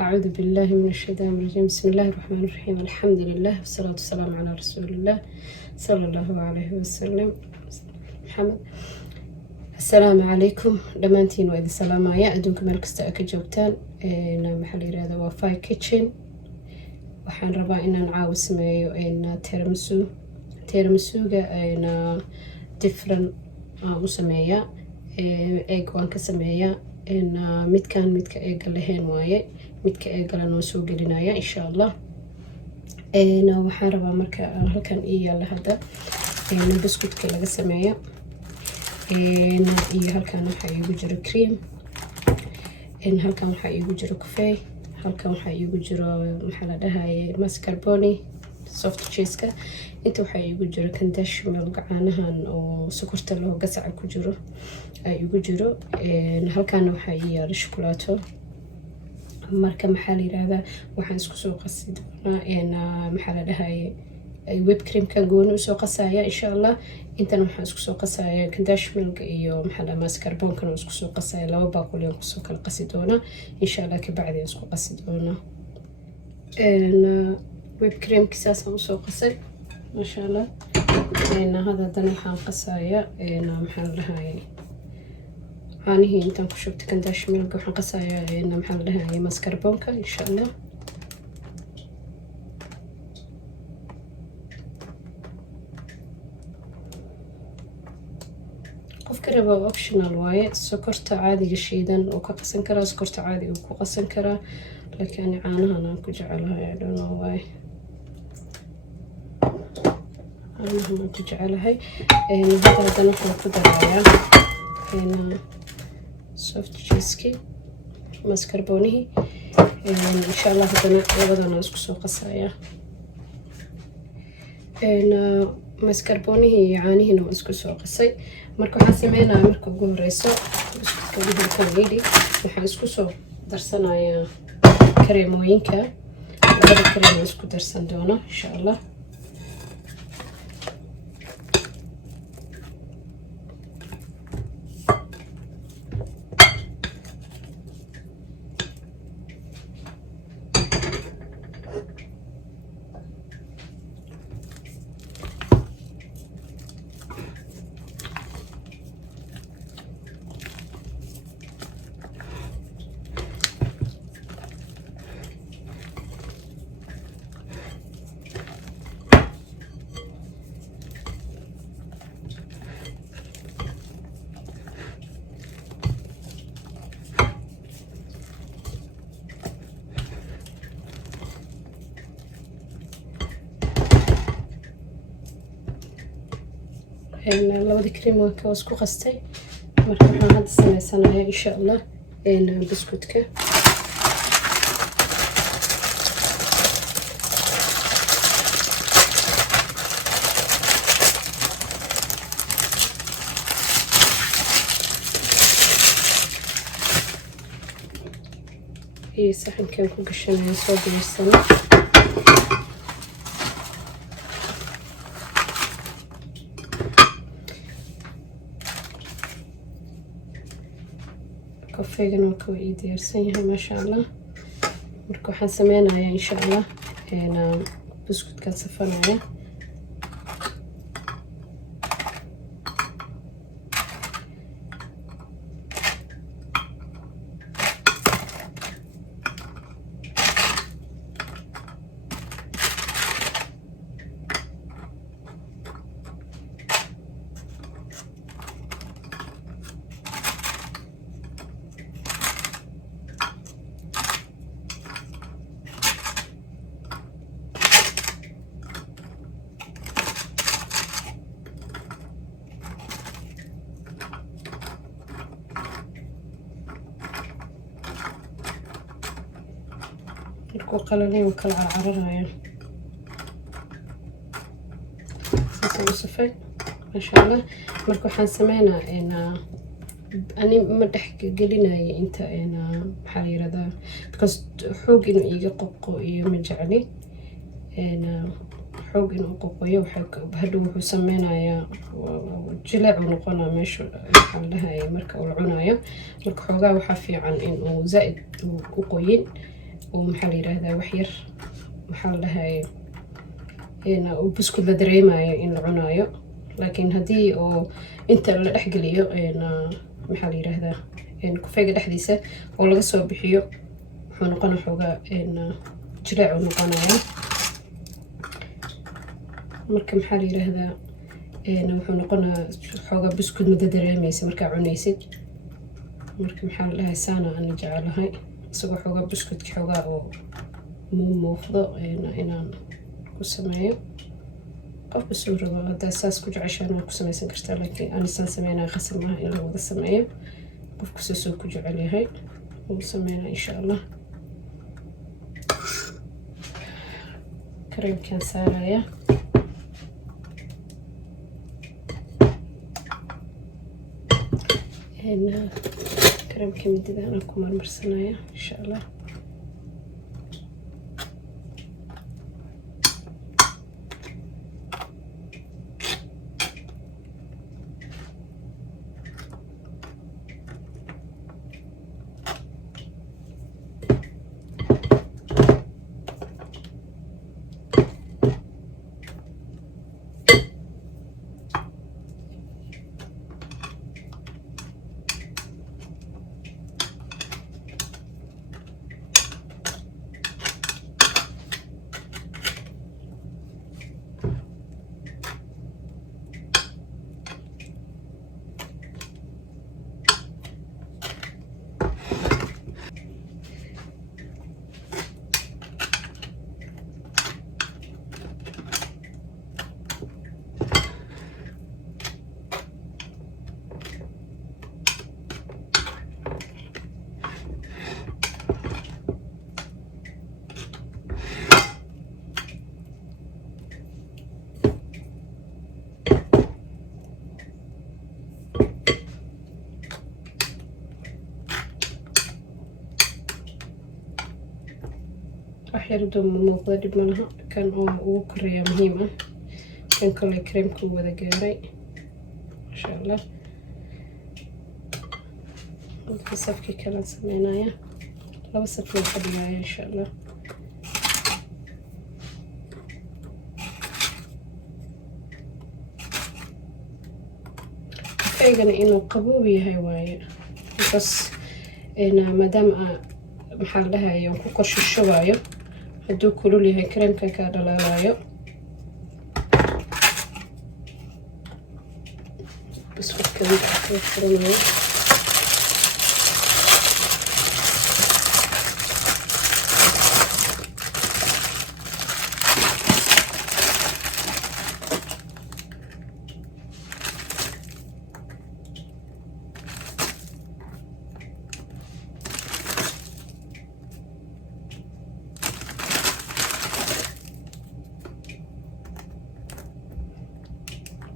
أعوذ بالله من الشيطان الرجيم. بسم الله الرحمن الرحيم. الحمد لله والصلاة والسلام على رسول الله صلى الله عليه وسلم. محمد. السلام عليكم دمانتين وإذا سلام يا أدونكم الكستا كجوتان محل هذا وفاي كيتشن وحان ربا إن نعاود سمايو إن تيرمسوغا إن ديفرن وسمايا إيج وان كسمايا إن ميدكا إيج لهين وايه midka ee galan oo soo gelinaya insha Allah waxaan rabaa marka halkan yaala hadda biscuitka laga sameeyo iyo halkan waxa igu jiro cream halkan waxa igu jiro coffee halkan waxa igu jiro maxaa la dhahaye mascarpone soft cheese inta waxa igu jiro kandash malgacaanahan oo sokorta loo gasac ku jiro ay igu jiro halkan waxa yaala shukulaato marka maxaa la yiraahdaa waxaan isku soo qasi doonaa maxaa la dhahaye whip cream kan gooni u soo qasaya insha Allah intan waxaan isku soo qasaya kandash milk iyo maxaa la mascarpone kan isku soo qasaya laba baaquli oo soo kala qasi doona insha Allah ka bacdi isku qasi doona whip cream kisaas aan soo qasay masha Allah hada dan waxaan qasaya maxaa la dhahaye عنيه انتم كشفت كنداش ملك وحن قصايا ان محل لها هي ماسكربونكا ان شاء الله قف كربا اوبشنال واي سكرتا عادي جشيدا وكقسن كرا سكرتا عادي وكقسن كرا لكن عانها انا كجعلها يا دون واي عانها ما تجعلها هذا نحن كدرايا هنا soft cheese mascarpone إن شاء الله بدنا نسكو سوق السايا mascarpone يعني هنا نسكو سوق الساي مركو حاسمينا مركو جوريسو كده كميدي وحنسكو سوق درسنا يا كريموينكا وهذا كريم نسكو درسن دونا إن شاء الله labada cream waa ka isku qastay marka waxaan hadda sameysanayaa insha Allah biscuitka iyo saxankan ku gashanaya soo diyaarsan كوفيغن وكو يديرسن yahay ما شاء الله marka waxaan sameeynayaa insha Allah biscuit kan safanaya markuu qalalay oo kala cararaya soo safay ma sha Allah marka waxaan sameeynaa ani ma dhex gelinay inta maxaa yiraahdaa because xoog inuu iga qoqo iyo ma jecli xoog inuu qoqoyo hadhow wuxuu sameynayaa jileec uu noqonaa meesha waxaa la dhahayaa marka uu cunayo marka xoogaa waxaa fiican inuu zaid u qoyin oo maxaa la yiraahdaa wax yar maxaa la dhahay uu buskud la dareemayo in la cunaayo. laakiin haddii oo inta la dhexgeliyo maxaa la yiraahdaa kufeega dhexdiisa oo laga soo bixiyo wuxuu noqonaa xoogaa jileec uu noqonayaa. marka maxaa la yiraahdaa wuxuu noqonaa xoogaa buskud mada dareemaysa markaa cunaysid. marka maxaa la dhahay saana aan jecelahay isagoo xoogaa buskudka xoogaa oo muuqdo inaan ku sameeyo. qofka soo rabo haddaa saas ku jeceshaan waa ku samaysan kartaa, laakiin anisaan sameynaa qasab maaha in lagu wada sameeyo. qofka soo ku jecel yahay wuu sameynaa insha allah. kareemkaan saaraya kareemka mididaan ku marmarsanaya insha allah. waxyar muuqda dhib malaha. kan oo ugu koreeya muhiim ah. kan kale kareemka wada gaaray insha allah. safkii kale sameynaya laba saf loo fadhiyaya insha allah. kafeegana inuu qaboob yahay waaye bas maadaama maxaa la dhahay aan ku korshushubaayo. hadduu kulul yahay kareemkan kaa dhalaalayo. buskudka midka furanayo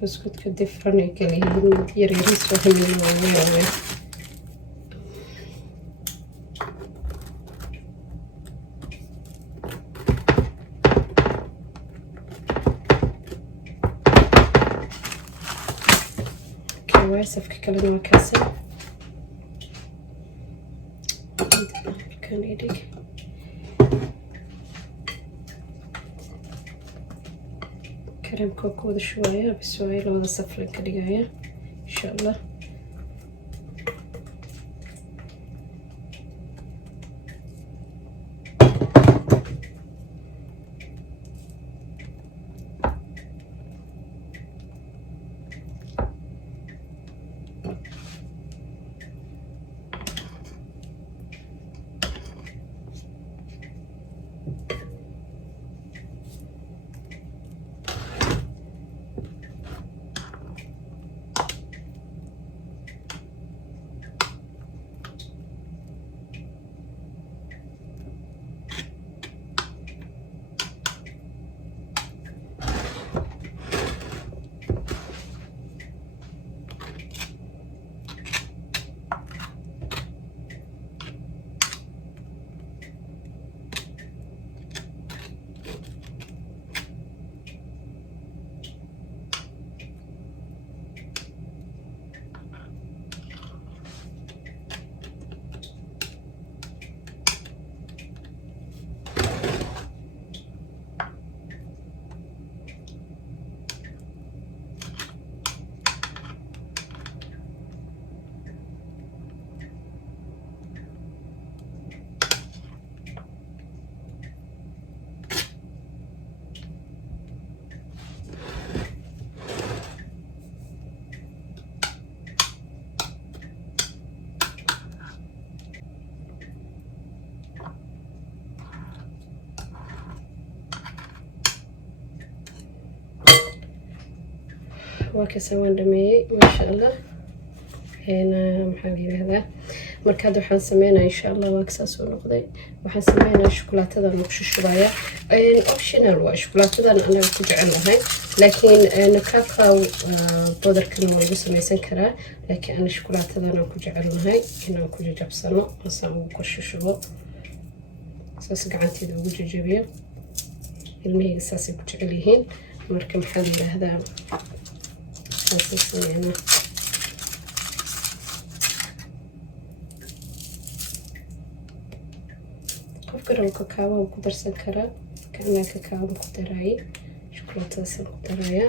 buskudka difran ay kala yihiin yaryariis wahayin waaweyn. kawaay safka kalena waa kaasa. kan idhig kareemka ku wada shubaya bis waaye labada saf la ka dhigaya insha allah. waa ka sawaan dhameeyay masha Allah maxaa la yiraahdaa marka hadda waxaan sameynaa insha Allah waa kasaas oo noqday waxaan sameynaa shukulaatada nuqsho shubaya optional waa shukulaatada anaga ku jecelahay laakiin cacao powderkan waa lagu sameysan karaa laakiin ana shukulaatada ku jecelahay inaan ku jajabsano asaan ugu korsho shubo saas gacanteeda ugu jajabiyo ilmahayga saasay ku jecel yihiin marka maxaa la yiraahdaa saasay sameynaa qofka kakaawa ku darsan karaa kana kakaawa ku daray shukulaatada san ku daraya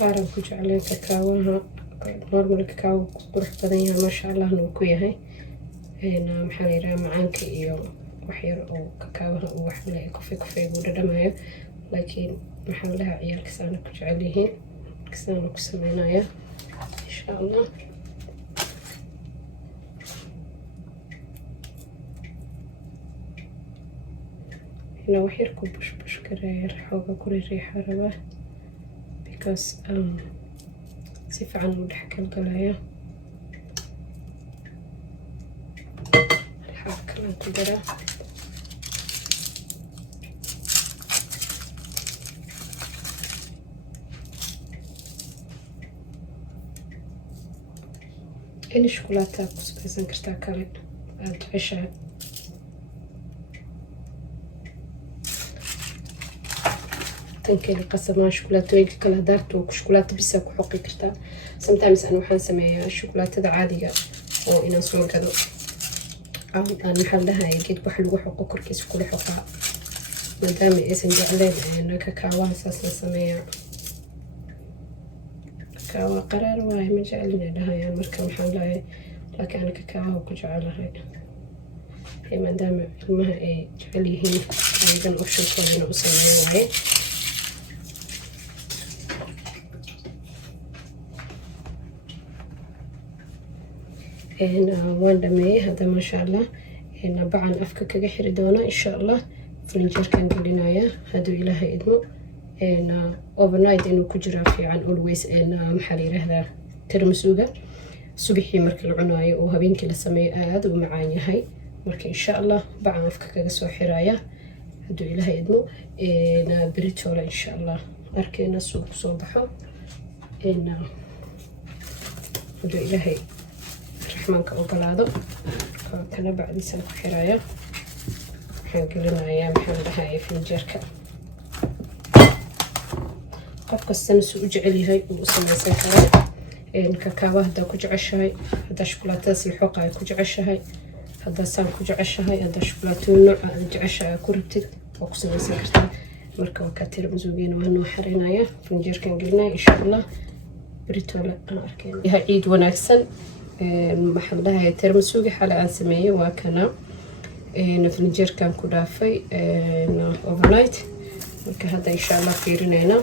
قارن ku jeclay kakaawaha normal kakaawa ku qurux badan yahay masha Allah noo ku yahay maxaa la yiraahdaa macaanka iyo wax yar oo kakaawaha uu wax leh kafee uu dhadhamayo laakiin maxaa la ciyaalka saana ku jecel yihiin kasana ku sameynaya insha Allah wax yar ku bush kareer xooga ku riixo rabaa because si fiican u dhaxal galaya halka kale ku dara in shukulaatada ku sameysan kartaa kale aad jeceshahay كل قسمة شوكولاتة كلها دارت وشوكولاتة بس أكو حقي كرتا sometimes أنا وحن سميها الشوكولاتة عادية أو إنا سوون كذا أنا محلها يجيد بحلو حقه كركيس كل حقها مدام اسم جعلين إنه كاكاو أساسا سميها كاكاو قرار واي ما جعلنا لها يعني مركب محلها لكن أنا كاكاو كجعلها هي مدام المها إيه جعلي هنا أيضا أوبشن كلنا أسميها واي waan dhameeyay hadda masha Allah bacan afka kaga xiri doona insha Allah frinjeerkan gelinaya haduu ilaahay idmo overnight inuu ku jiro fiican always maxaa la yiraahdaa tirmisuga subaxii markii la cunayo oo habeenkii la sameeyo aad u macaan yahay marka insha Allah bacan afka kaga soo xiraya haduu ilaahay idmo beritola insha Allah arkeena suuq soo baxo haduu ilaahay رحمنك أوبلادو كنا بعد سنة حرايا حنقلنا أيام حنلها في الجركة قفك السنة سوجعلي هاي وصلنا سحرة الكاكاو هذا كوجعش هاي هذا شوكولاتة الحقة كوجعش هاي هذا سام كوجعش هاي هذا شوكولاتة نوع كوجعش كوربتك وقصنا سكرتها مركب كاتير مزوجين وهنو حرينايا في الجركة قلنا إن شاء الله بريتولا أنا أركين هاي عيد ونكسن محلها ترمسوقي حالة أن سمية وكنا نفنجر كان كدافي overnight هذا إن شاء الله فيرنا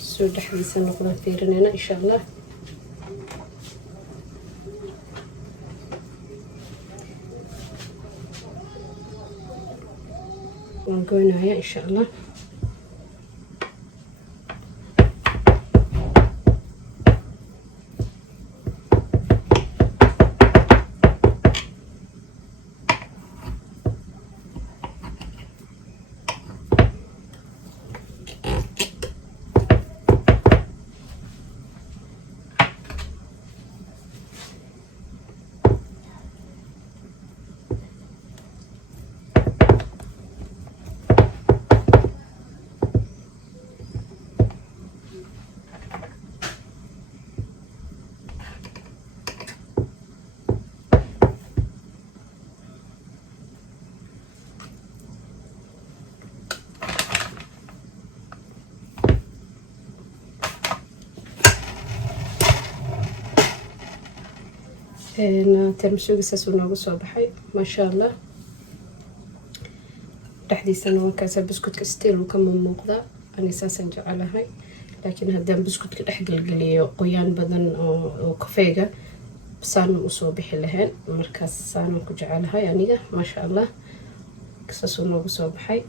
سود حديثا نقدر فيرنا إن شاء الله ونقولنا إن شاء الله tirmisuuga saas uu noogu soo baxay maasha allah. dhexdiisana waa kaasa buskudka stiil uu ka muuqdaa, ani saasaan jecelahay. laakiin haddaan buskudka dhex gelgeliyo qoyaan badan oo kafeega saan usoo bixi lahayn, markaas saan ku jecelahay aniga maasha allah. saas uu noogu soo baxay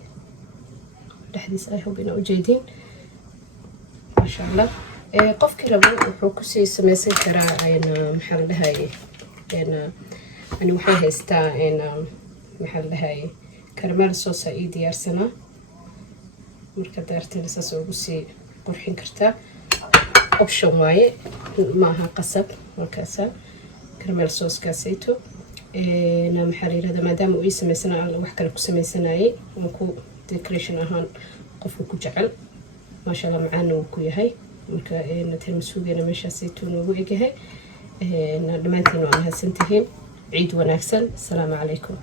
dhexdiisa, ay hob ina ujeedin maasha allah. qofkii rabo wuxuu kusii samaysan karaa maxaa la dhahaye ani waxaan haystaa maxaa la dhahaye caramel sauce ii diyaarsanaa, marka daarteena saas ugu sii qurxin kartaa, option waaye maaha qasab. markaasa caramel sauce-kaasayto maxaa la yirahdaa maadaama uu ii samaysanaa wax kale ku samaysanayay, oo ku decoration ahaan qofka ku jecel maasha allah, macaana uu ku yahay. marka tirmisuugana meeshaasaytuu noogu egyahay. dhammaantiin waa mahadsantihiin. ciid wanaagsan. asalaamu calaykum.